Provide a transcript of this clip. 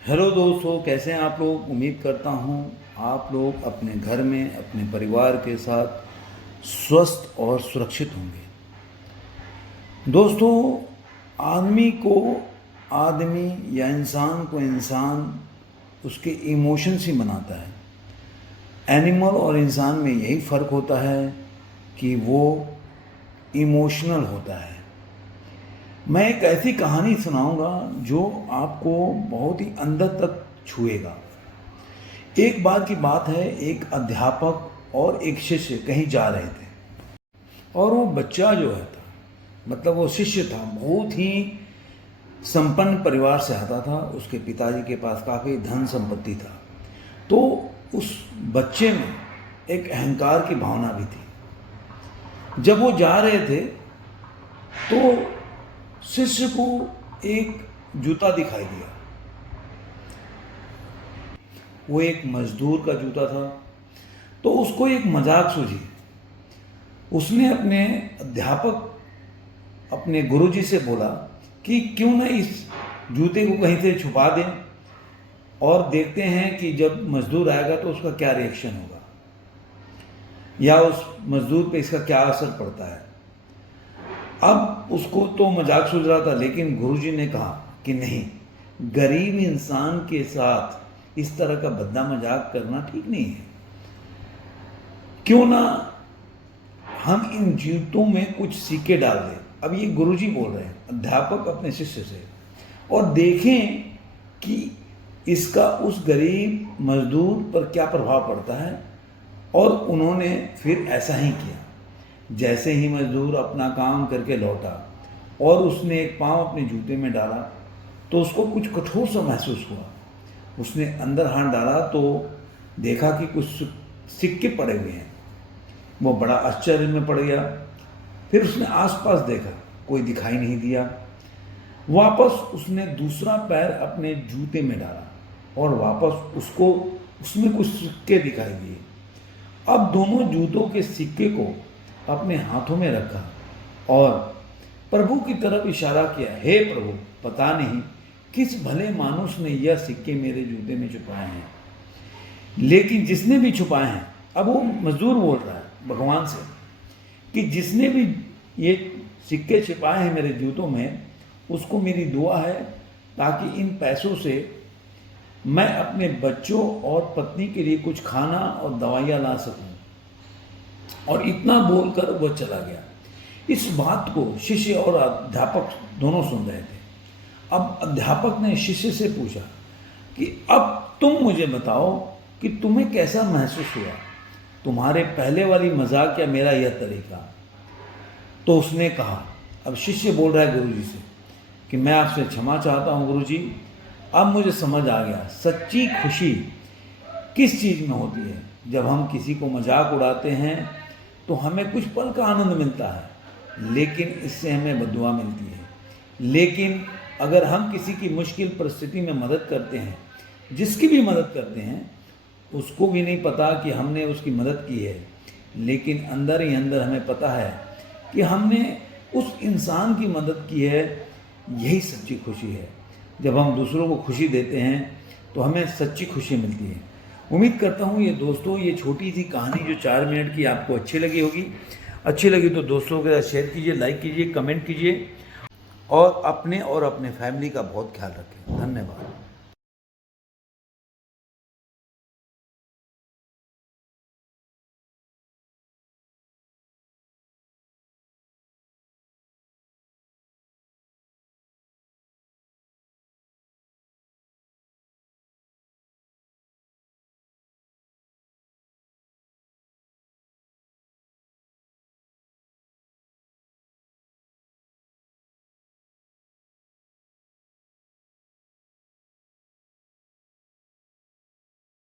Hello दोस्तों, कैसे हैं आप लोग। उम्मीद करता हूं आप लोग अपने घर में अपने परिवार के साथ स्वस्थ और सुरक्षित होंगे। दोस्तों, आदमी को आदमी या इंसान को इंसान उसके इमोशंस ही बनाता है। एनिमल और इंसान में यही फ़र्क होता है कि वो इमोशनल होता है। मैं एक ऐसी कहानी सुनाऊंगा जो आपको बहुत ही अंदर तक छुएगा। एक बार की बात है, एक अध्यापक और एक शिष्य कहीं जा रहे थे और वो बच्चा जो है था, मतलब वो शिष्य था, बहुत ही संपन्न परिवार से आता था। उसके पिताजी के पास काफ़ी धन संपत्ति था। तो उस बच्चे में एक अहंकार की भावना भी थी। जब वो जा रहे थे तो शिष्य को एक जूता दिखाई दिया। वो एक मजदूर का जूता था। तो उसको एक मजाक सूझी। उसने अपने अध्यापक, अपने गुरुजी से बोला कि क्यों ना इस जूते को कहीं से छुपा दें और देखते हैं कि जब मजदूर आएगा तो उसका क्या रिएक्शन होगा या उस मजदूर पे इसका क्या असर पड़ता है। अब उसको तो मजाक सूझ रहा था, लेकिन गुरुजी ने कहा कि नहीं, गरीब इंसान के साथ इस तरह का भद्दा मजाक करना ठीक नहीं है। क्यों ना हम इन जूतों में कुछ सिक्के डाल दें। अब ये गुरुजी बोल रहे हैं, अध्यापक अपने शिष्य से, और देखें कि इसका उस गरीब मजदूर पर क्या प्रभाव पड़ता है। और उन्होंने फिर ऐसा ही किया। जैसे ही मजदूर अपना काम करके लौटा और उसने एक पाँव अपने जूते में डाला तो उसको कुछ कठोर सा महसूस हुआ। उसने अंदर हाथ डाला तो देखा कि कुछ सिक्के पड़े हुए हैं। वो बड़ा आश्चर्य में पड़ गया। फिर उसने आसपास देखा, कोई दिखाई नहीं दिया। वापस उसने दूसरा पैर अपने जूते में डाला और वापस उसको उसमें कुछ सिक्के दिखाई दिए। अब दोनों जूतों के सिक्के को अपने हाथों में रखा और प्रभु की तरफ इशारा किया, हे प्रभु, पता नहीं किस भले मानुष ने यह सिक्के मेरे जूते में छुपाए हैं, लेकिन जिसने भी छुपाए हैं, अब वो मजदूर बोल रहा है भगवान से कि जिसने भी ये सिक्के छिपाए हैं मेरे जूतों में, उसको मेरी दुआ है ताकि इन पैसों से मैं अपने बच्चों और पत्नी के लिए कुछ खाना और दवाइयाँ ला सकूं। और इतना बोलकर वह चला गया। इस बात को शिष्य और अध्यापक दोनों सुन रहे थे। अब अध्यापक ने शिष्य से पूछा कि अब तुम मुझे बताओ कि तुम्हें कैसा महसूस हुआ, तुम्हारे पहले वाली मजाक या मेरा यह तरीका। तो उसने कहा, अब शिष्य बोल रहा है गुरुजी से कि मैं आपसे क्षमा चाहता हूँ गुरुजी, अब मुझे समझ आ गया सच्ची खुशी किस चीज़ में होती है। जब हम किसी को मजाक उड़ाते हैं तो हमें कुछ पल का आनंद मिलता है, लेकिन इससे हमें बद्दुआ मिलती है। लेकिन अगर हम किसी की मुश्किल परिस्थिति में मदद करते हैं, जिसकी भी मदद करते हैं, उसको भी नहीं पता कि हमने उसकी मदद की है, लेकिन अंदर ही अंदर हमें पता है कि हमने उस इंसान की मदद की है। यही सच्ची खुशी है। जब हम दूसरों को खुशी देते हैं तो हमें सच्ची खुशी मिलती है। उम्मीद करता हूँ ये दोस्तों, ये छोटी सी कहानी जो 4 मिनट की आपको अच्छी लगी होगी। अच्छी लगी तो दोस्तों के साथ शेयर कीजिए, लाइक कीजिए, कमेंट कीजिए और अपने फैमिली का बहुत ख्याल रखें। धन्यवाद।